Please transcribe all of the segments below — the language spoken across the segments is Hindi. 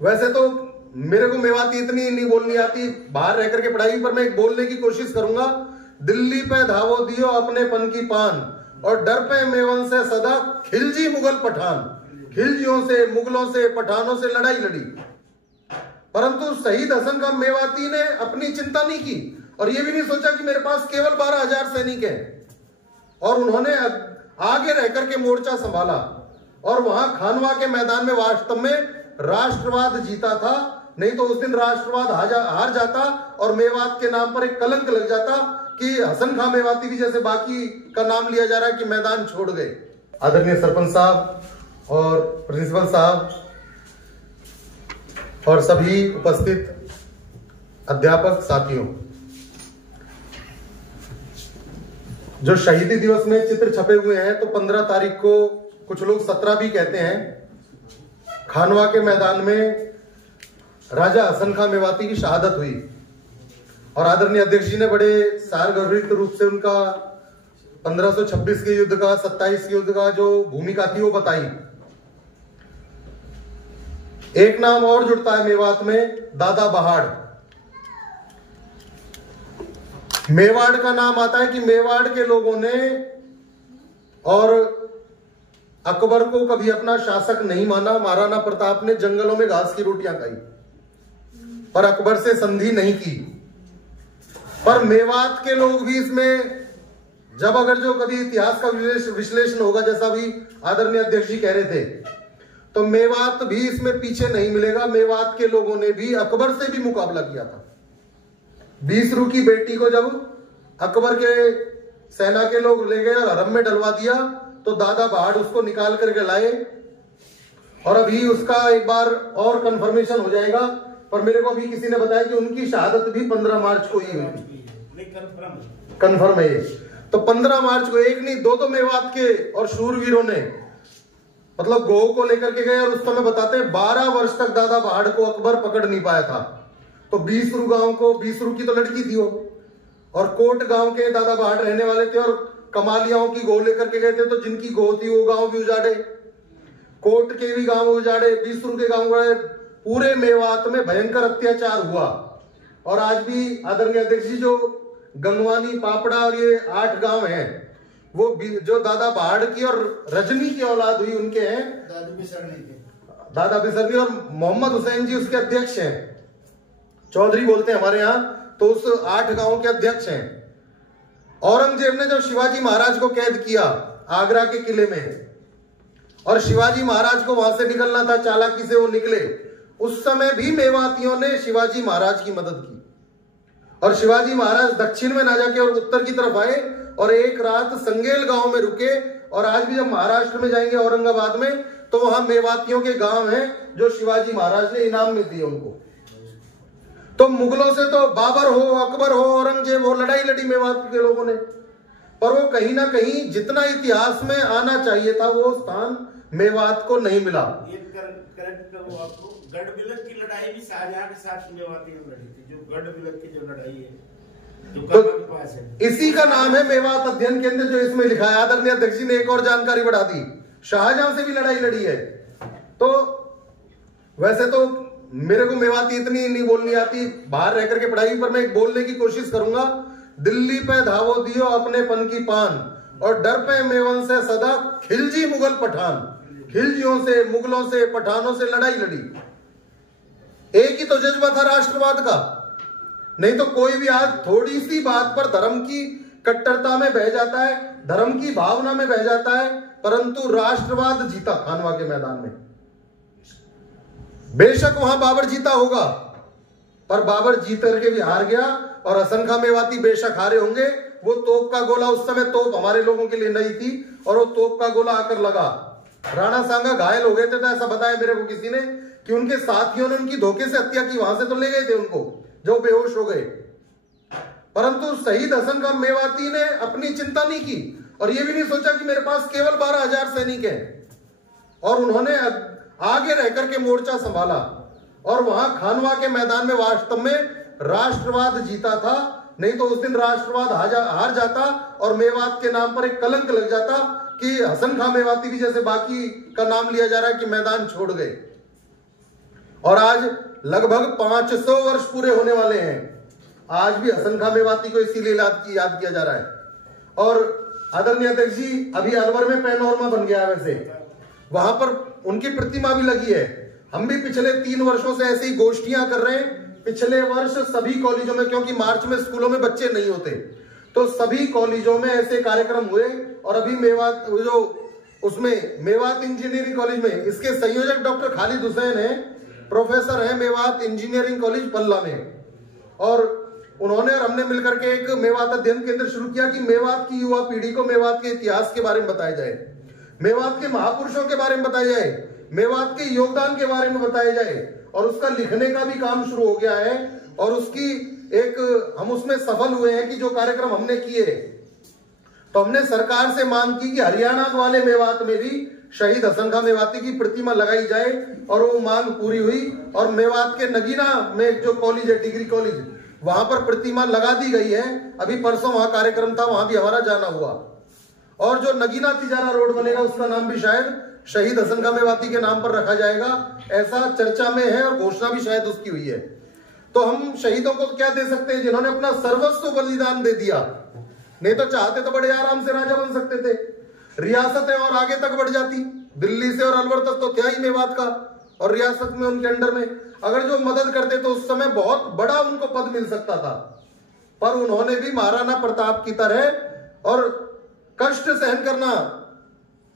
वैसे तो मेरे को मेवाती इतनी नहीं बोलनी आती, बाहर रह करके पढ़ाई, पर मैं एक बोलने की कोशिश करूंगा। दिल्ली पे धावो दियो अपने पन की पान, और डर पे मेवन से सदा खिलजी मुगल पठान। खिलजियों से, मुगलों से, पठानों से लड़ाई लड़ी, परंतु शहीद हसन खां मेवाती ने अपनी चिंता नहीं की, और ये भी नहीं सोचा कि मेरे पास केवल 12,000 सैनिक हैं। और उन्होंने आगे रह करके मोर्चा संभाला, और वहां खानवा के मैदान में वास्तव में राष्ट्रवाद जीता था। नहीं तो उस दिन राष्ट्रवाद हार जाता और मेवात के नाम पर एक कलंक लग जाता कि हसन खां मेवाती भी जैसे बाकी का नाम लिया जा रहा है कि मैदान छोड़ गए। आदरणीय सरपंच साहब और प्रिंसिपल साहब और सभी उपस्थित अध्यापक साथियों, जो शहीदी दिवस में चित्र छपे हुए हैं, तो 15 तारीख को, कुछ लोग 17 भी कहते हैं, खानवा के मैदान में राजा हसन खां मेवाती की शहादत हुई। और आदरणीय अध्यक्ष जी ने बड़े सारगर्भित रूप से उनका 1526 के युद्ध का, 27 के युद्ध का जो भूमिका थी वो बताई। एक नाम और जुड़ता है मेवात में, दादा बहाड़। मेवाड़ का नाम आता है कि मेवाड़ के लोगों ने और अकबर को कभी अपना शासक नहीं माना। महाराणा प्रताप ने जंगलों में घास की रोटियां खाई, पर अकबर से संधि नहीं की। पर मेवात के लोग भी इसमें, जब अगर जो कभी इतिहास का विश्लेषण होगा, जैसा भी आदरणीय अध्यक्ष जी कह रहे थे, तो मेवात भी इसमें पीछे नहीं मिलेगा। मेवात के लोगों ने भी अकबर से भी मुकाबला किया था। बीसरू की बेटी को जब अकबर के सेना के लोग ले गए और हरम में डलवा दिया, तो दादा बहाड़ उसको निकाल करके लाए। और अभी उसका एक बार और कंफर्मेशन हो जाएगा, पर मेरे को अभी किसी ने बताया कि उनकी शहादत भी 15 मार्च को ही हुई थी। कंफर्म है ये। तो 15 मार्च को एक नहीं, दो मेवात के और शूरवीरों ने मतलब गोह को लेकर के गए, और उस समय बताते हैं 12 वर्ष तक दादा बहाड़ को अकबर पकड़ नहीं पाया था। तो बीसरू गांव को, बीसरू की तो लड़की थी वो, और कोट गांव के दादा बहाड़ रहने वाले थे, और कमालियाओं की गोह लेकर के गए थे। तो जिनकी गोह थी वो गांव भी उजाड़े, कोट के भी गांव उजाड़े, बीसरू के गांव उजाड़े। पूरे मेवात में भयंकर अत्याचार हुआ। और आज भी आदरणीय अध्यक्ष जी, जो गंगवानी, पापड़ा और ये 8 गांव हैं, वो जो दादा बहाड़ की और रजनी की औलाद हुई उनके हैं, दादा बिसरनी और मोहम्मद हुसैन जी उसके अध्यक्ष हैं, चौधरी बोलते हैं हमारे यहाँ। तो उस 8 गांवों के अध्यक्ष हैं। औरंगजेब ने जब शिवाजी महाराज को कैद किया आगरा के किले में, और शिवाजी महाराज को वहां से निकलना था, चालाकी से वो निकले, उस समय भी मेवातियों ने शिवाजी महाराज की मदद की। और शिवाजी महाराज दक्षिण में ना जाके और उत्तर की तरफ आए, और एक रात संगेल गांव में रुके। और आज भी जब महाराष्ट्र में जाएंगे औरंगाबाद में, तो वहां मेवातियों के गांव हैं जो शिवाजी महाराज ने इनाम में दिए उनको। तो मुगलों से तो बाबर हो, अकबर हो, औरंगजेब हो, लड़ाई लड़ी मेवात के लोगों ने, पर वो कहीं ना कहीं जितना इतिहास में आना चाहिए था वो स्थान मेवात को नहीं मिला। करेक्ट करो आपको, गढ़बिलक की लड़ाई भी शाहजहां के साथ मेवातियों ने लड़ी थी। जो गढ़बिलक की जो लड़ाई है, जो तो के पास है, इसी का नाम है मेवात अध्ययन केंद्र, जो इसमें लिखा है। आदरणीय अध्यक्ष जी ने एक और जानकारी बढ़ा दी, शाहजहां से भी लड़ाई लड़ी है। तो वैसे तो मेरे को मेवाती इतनी नहीं बोलनी आती, बाहर रह करके पढ़ाई, पर मैं एक बोलने की कोशिश करूंगा। दिल्ली पे धावो दियो अपने पन की पान, और डर पे मेवन से सदा खिलजी मुगल पठान। खिलजियों से, मुगलों से, पठानों से लड़ाई लड़ी। एक ही तो जज्बा था राष्ट्रवाद का। नहीं तो कोई भी आज थोड़ी सी बात पर धर्म की कट्टरता में बह जाता है, धर्म की भावना में बह जाता है, परंतु राष्ट्रवाद जीता खानवा के मैदान में। बेशक वहां बाबर जीता होगा, पर बाबर जीत करके भी हार गया, और हसन खां मेवाती बेशक हारे होंगे। वो तोप का गोला, उस समय तोप हमारे लोगों के लिए नहीं थी, और वो तोप का गोला आकर लगा। राणा सांगा घायल हो गए थे, तो ऐसा बताया मेरे को किसी ने कि उनके साथियों ने उनकी धोखे से हत्या की, वहां से तो ले गए थे उनको, जो बेहोश हो गए। परंतु शहीद हसन खां मेवाती ने अपनी चिंता नहीं की, और यह भी नहीं सोचा कि मेरे पास केवल 12,000 सैनिक हैं। और उन्होंने आगे रह करके मोर्चा संभाला, और वहां खानवा के मैदान में वास्तव में राष्ट्रवाद जीता था। नहीं तो उस दिन राष्ट्रवाद हार जाता और मेवात के नाम पर एक कलंक लग जाता कि हसन खां मेवाती भी जैसे बाकी का नाम लिया जा रहा है कि मैदान छोड़ गए। और आज लगभग 500 वर्ष पूरे होने वाले हैं। आज भी हसन खां मेवाती को इसीलिए याद किया जा रहा है। और आदरणीय अध्यक्ष जी, अभी अलवर में पैनोरमा बन गया है, वैसे वहां पर उनकी प्रतिमा भी लगी है। हम भी पिछले 3 वर्षों से ऐसी गोष्ठियां कर रहे हैं। पिछले वर्ष सभी कॉलेजों में, क्योंकि मार्च में स्कूलों में बच्चे नहीं होते, तो सभी कॉलेजों में ऐसे कार्यक्रम हुए। और अभी मेवात जो उसमें मेवात इंजीनियरिंग कॉलेज में इसके संयोजक डॉक्टर खालिद हुसैन है, प्रोफेसर है मेवात इंजीनियरिंग कॉलेज पल्ला में। और उन्होंने और हमने मिलकर के एक मेवात अध्ययन केंद्र शुरू किया कि मेवात की युवा पीढ़ी को मेवात के इतिहास के बारे में बताया जाए, मेवात के महापुरुषों के बारे में बताया जाए, मेवात के योगदान के बारे में बताया जाए। और उसका लिखने का भी काम शुरू हो गया है। और उसकी हम उसमें सफल हुए हैं कि जो कार्यक्रम हमने किए, तो हमने सरकार से मांग की कि हरियाणा वाले मेवात में भी शहीद हसन खां मेवाती की प्रतिमा लगाई जाए, और वो मांग पूरी हुई। और मेवात के नगीना में जो कॉलेज है, डिग्री कॉलेज, वहां पर प्रतिमा लगा दी गई है। अभी परसों वहां कार्यक्रम था, वहां भी हमारा जाना हुआ। और जो नगीना तिजारा रोड बनेगा, उसका नाम भी शायद शहीद हसन खां मेवाती के नाम पर रखा जाएगा, ऐसा चर्चा में है और घोषणा भी शायद उसकी हुई है। तो हम शहीदों को क्या दे सकते हैं? जिन्होंने अपना सर्वस्व बलिदान दे दिया। नहीं तो चाहते तो बड़े आराम से राजा बन सकते थे, रियासतें और आगे तक बढ़ जाती। दिल्ली से और अलवर तक तो था ही मेवात का, और रियासत में उनके अंडर में अगर जो मदद करते तो उस समय बहुत बड़ा उनको पद मिल सकता था। पर उन्होंने भी महाराणा प्रताप की तरह और कष्ट सहन करना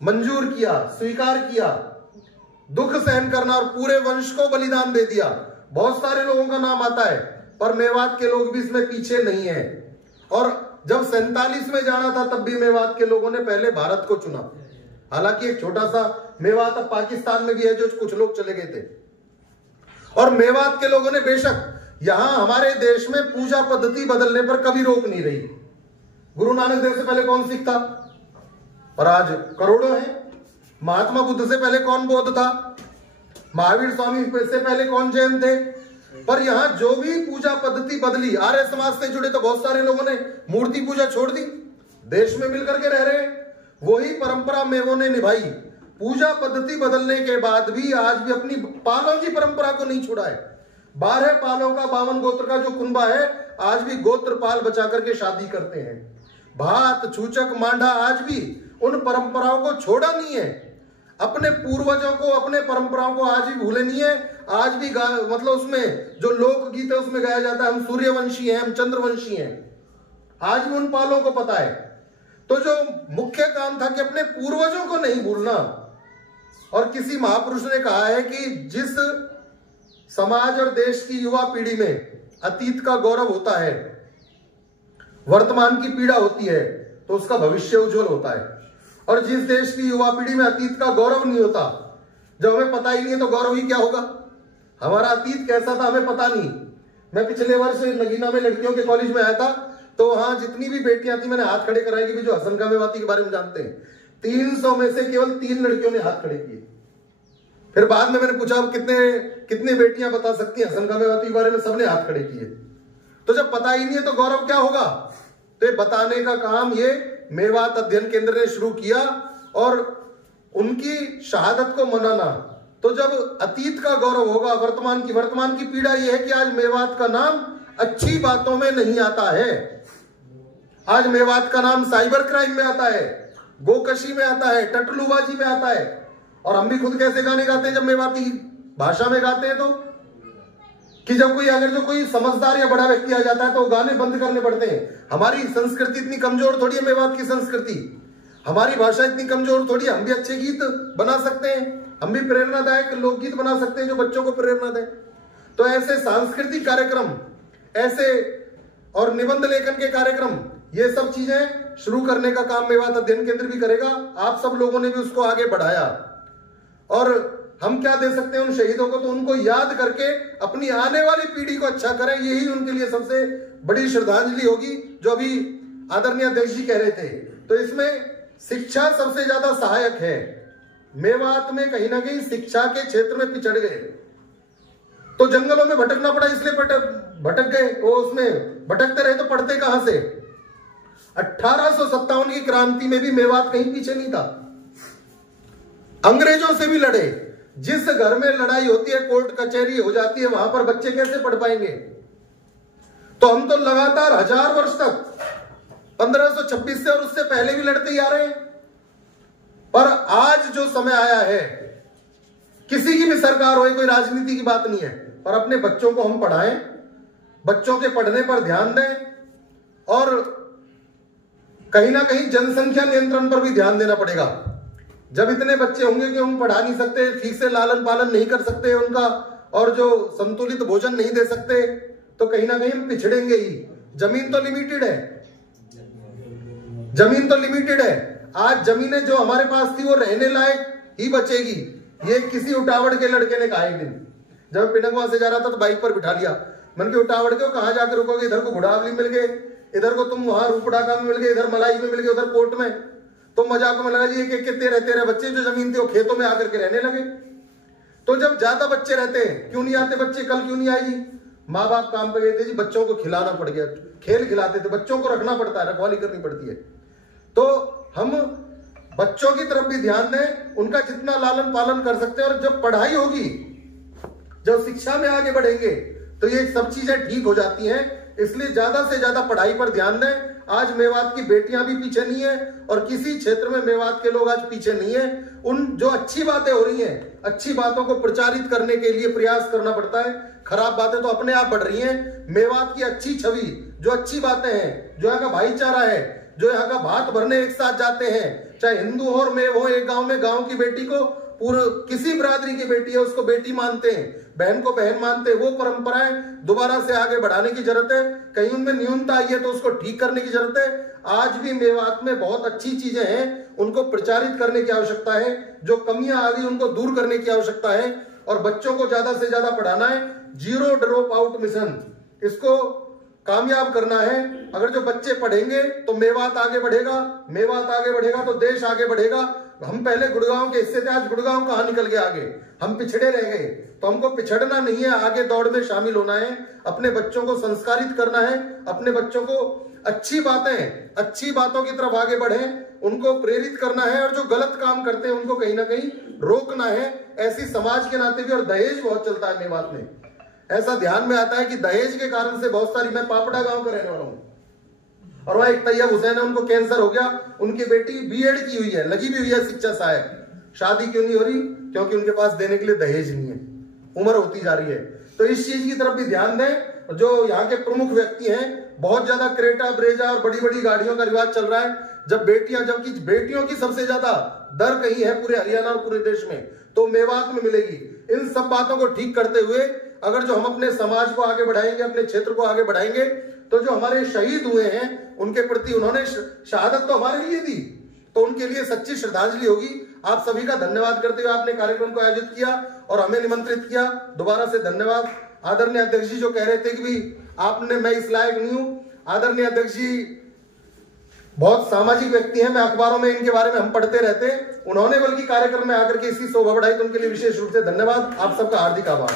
मंजूर किया, स्वीकार किया, दुख सहन करना, और पूरे वंश को बलिदान दे दिया। बहुत सारे लोगों का नाम आता है, पर मेवात के लोग भी इसमें पीछे नहीं है। और जब 47 में जाना था, तब भी मेवात के लोगों ने पहले भारत को चुना। हालांकि एक छोटा सा मेवात अब पाकिस्तान में भी है, जो कुछ लोग चले गए थे। और मेवात के लोगों ने बेशक यहां हमारे देश में पूजा पद्धति बदलने पर कभी रोक नहीं रही। गुरु नानक देव से पहले कौन सिख था? और आज करोड़ों हैं। महात्मा बुद्ध से पहले कौन बौद्ध था? महावीर स्वामी से पहले कौन जैन थे? पर यहां जो भी पूजा पद्धति बदली, आर्य समाज से जुड़े तो बहुत सारे लोगों ने मूर्ति पूजा छोड़ दी, देश में मिलकर के रह रहे हैं। वही परंपरा मेवों ने निभाई। पूजा पद्धति बदलने के बाद भी आज भी अपनी पालों की परंपरा को नहीं छोड़ा है। 12 पालों का 52 गोत्र का जो कुंबा है, आज भी गोत्र पाल बचा करके शादी करते हैं। भात, छूचक, मांडा आज भी उन परंपराओं को छोड़ा नहीं है। अपने पूर्वजों को, अपने परंपराओं को आज भी भूले नहीं है। आज भी मतलब उसमें जो लोकगीत है उसमें गाया जाता है, हम सूर्यवंशी हैं, हम चंद्रवंशी हैं। आज भी उन पालों को पता है। तो जो मुख्य काम था कि अपने पूर्वजों को नहीं भूलना। और किसी महापुरुष ने कहा है कि जिस समाज और देश की युवा पीढ़ी में अतीत का गौरव होता है, वर्तमान की पीड़ा होती है, तो उसका भविष्य उज्जवल होता है। और जिस देश की युवा पीढ़ी में अतीत का गौरव नहीं होता, जब हमें पता ही नहीं है तो गौरव ही क्या होगा? हमारा अतीत कैसा था हमें पता नहीं। मैं पिछले वर्ष नगीना में लड़कियों के कॉलेज में आया था, तो वहां जितनी भी बेटियां थी मैंने हाथ खड़े कराए कि जो हसन खां मेवाती के बारे में जानते हैं। 300 में से केवल 3 लड़कियों ने हाथ खड़े किए। फिर बाद में मैंने पूछा कितने बेटियां बता सकती हैं हसन खां मेवाती के बारे में? सबने हाथ खड़े किए। तो जब पता ही नहीं है तो गौरव क्या होगा? तो ये बताने का काम ये मेवात अध्ययन केंद्र ने शुरू किया और उनकी शहादत को मनाना। तो जब अतीत का गौरव होगा, वर्तमान की पीड़ा यह है कि आज मेवात का नाम अच्छी बातों में नहीं आता है। आज मेवात का नाम साइबर क्राइम में आता है, गोकशी में आता है, टटलूबाजी में आता है। और हम भी खुद कैसे गाने गाते हैं जब मेवाती भाषा में गाते हैं, तो कि जब अगर जो कोई समझदार या बड़ा व्यक्ति आ जाता है तो गाने बंद करने पड़ते हैं। हमारी संस्कृति इतनी कमजोर थोड़ी है, मेवात की संस्कृति, हमारी भाषा इतनी कमजोर थोड़ी है। हम भी अच्छे गीत बना सकते हैं, हम भी प्रेरणादायक लोकगीत बना सकते हैं जो बच्चों को प्रेरणा दे। तो ऐसे सांस्कृतिक कार्यक्रम, ऐसे और निबंध लेखन के कार्यक्रम, ये सब चीजें शुरू करने का काम मेवात अध्ययन केंद्र भी करेगा। आप सब लोगों ने भी उसको आगे बढ़ाया। और हम क्या दे सकते हैं उन शहीदों को? तो उनको याद करके अपनी आने वाली पीढ़ी को अच्छा करें, यही उनके लिए सबसे बड़ी श्रद्धांजलि होगी, जो अभी आदरणीय अध्यक्ष जी कह रहे थे। तो इसमें शिक्षा सबसे ज्यादा सहायक है। मेवात में कहीं ना कहीं शिक्षा के क्षेत्र में पिछड़ गए, तो जंगलों में भटकना पड़ा, इसलिए भटक गए। वो उसमें भटकते रहे तो पढ़ते कहां से? 1857 की क्रांति में भी मेवात कहीं पीछे नहीं था। अंग्रेजों से भी लड़े, जिस घर में लड़ाई होती है, कोर्ट कचहरी हो जाती है, वहां पर बच्चे कैसे पढ़ पाएंगे? तो हम तो लगातार 1000 वर्ष तक 1526 से और उससे पहले भी लड़ते ही आ रहे हैं। पर आज जो समय आया है, किसी की भी सरकार हो, कोई राजनीति की बात नहीं है, पर अपने बच्चों को हम पढ़ाएं, बच्चों के पढ़ने पर ध्यान दें और कहीं ना कहीं जनसंख्या नियंत्रण पर भी ध्यान देना पड़ेगा। जब इतने बच्चे होंगे कि हम पढ़ा नहीं सकते, ठीक से लालन पालन नहीं कर सकते उनका, और जो संतुलित भोजन नहीं दे सकते, तो कहीं ना कहीं हम पिछड़ेंगे ही। जमीन तो लिमिटेड है, जमीन तो लिमिटेड है। आज जमीनें जो हमारे पास थी वो रहने लायक ही बचेगी। ये किसी उटावड़ के लड़के ने कहा एक दिन, जब पिनकवा से जा रहा था तो बाइक पर बिठा लिया। मन के उटावड़ के, कहां जाकर रुकोगे? इधर को घुड़ावली मिल गए, इधर को तुम वहां रूपड़ाका में मिल गए, इधर मलाई में मिल गए, उधर कोर्ट में। तो मजाक में लगा जी, एक एक तेरह बच्चे जो जमीन थी वो खेतों में आकर के रहने लगे। तो जब ज्यादा बच्चे रहते हैं, क्यों नहीं आते बच्चे? कल क्यों नहीं आएगी? माँ बाप काम पे गए थे जी, बच्चों को खिलाना पड़ गया, खेल खिलाते थे, बच्चों को रखना पड़ता है, रखवाली करनी पड़ती है। तो हम बच्चों की तरफ भी ध्यान दें, उनका जितना लालन पालन कर सकते हैं। और जब पढ़ाई होगी, जब शिक्षा में आगे बढ़ेंगे, तो ये सब चीजें ठीक हो जाती हैं। इसलिए ज्यादा से ज्यादा पढ़ाई पर ध्यान दें। आज मेवात की बेटियां भी पीछे नहीं है और किसी क्षेत्र में मेवात के लोग आज पीछे नहीं है। उन जो अच्छी बातें हो रही हैं, अच्छी बातों को प्रचारित करने के लिए प्रयास करना पड़ता है। खराब बातें तो अपने आप बढ़ रही हैं। मेवात की अच्छी छवि, जो अच्छी बातें हैं, जो यहाँ का भाईचारा है, जो यहाँ का भात भरने एक साथ जाते हैं, चाहे हिंदू हो और मेव हो, एक गांव में गांव की बेटी को पूरे किसी बिरादरी की बेटी है उसको बेटी मानते हैं, बहन को बहन मानते हैं। वो परंपराएं दोबारा से आगे बढ़ाने की जरूरत है। कहीं उनमें न्यूनता आई है तो उसको ठीक करने की जरूरत है। आज भी मेवात में बहुत अच्छी चीजें हैं, उनको प्रचारित करने की आवश्यकता है। जो कमियां आ गई उनको दूर करने की आवश्यकता है और बच्चों को ज्यादा से ज्यादा पढ़ाना है। 0 ड्रॉप आउट मिशन, इसको कामयाब करना है। अगर जो बच्चे पढ़ेंगे तो मेवात आगे बढ़ेगा, मेवात आगे बढ़ेगा तो देश आगे बढ़ेगा। हम पहले गुड़गांव के हिस्से थे, आज गुड़गांव कहां निकल गया आगे, हम पिछड़े रह गए। तो हमको पिछड़ना नहीं है, आगे दौड़ में शामिल होना है, अपने बच्चों को संस्कारित करना है, अपने बच्चों को अच्छी बातों की तरफ आगे बढ़े, उनको प्रेरित करना है। और जो गलत काम करते हैं उनको कहीं ना कहीं रोकना है, ऐसी समाज के नाते भी। और दहेज बहुत चलता है मेवात में, ऐसा ध्यान में आता है कि दहेज के कारण से बहुत सारी, मैं पापड़ा गांव का रहने वाला हूं और वहां एक तैयब हुसैन है, उनको कैंसर हो गया, उनकी बेटी बीएड की हुई है, लगी भी हुई है शिक्षा सहायक, शादी क्यों नहीं हो रही? क्योंकि उनके पास देने के लिए दहेज नहीं है, उम्र होती जा रही है। तो इस चीज की तरफ भी ध्यान दें। जो यहाँ के प्रमुख व्यक्ति हैं, बहुत ज्यादा क्रेटा ब्रेजा और बड़ी बड़ी गाड़ियों का रिवाज चल रहा है। जबकि बेटियों की सबसे ज्यादा दर कहीं है पूरे हरियाणा और पूरे देश में, तो मेवात में मिलेगी। इन सब बातों को ठीक करते हुए अगर जो हम अपने समाज को आगे बढ़ाएंगे, अपने क्षेत्र को आगे बढ़ाएंगे, तो जो हमारे शहीद हुए हैं उनके प्रति, उन्होंने शहादत तो हमारे लिए दी, तो उनके लिए सच्ची श्रद्धांजलि होगी। आप सभी का धन्यवाद करते हुए आपने कार्यक्रम को आयोजित किया और हमें निमंत्रित किया, दोबारा से धन्यवाद। आदरणीय अध्यक्ष जी जो कह रहे थे कि भी आपने, मैं इस लायक नहीं हूं, आदरणीय अध्यक्ष जी बहुत सामाजिक व्यक्ति हैं, मैं अखबारों में इनके बारे में हम पढ़ते रहते हैं, उन्होंने बल्कि कार्यक्रम में आकर के इसी शोभा बढ़ाई, तो उनके लिए विशेष रूप से धन्यवाद। आप सबका हार्दिक आभार।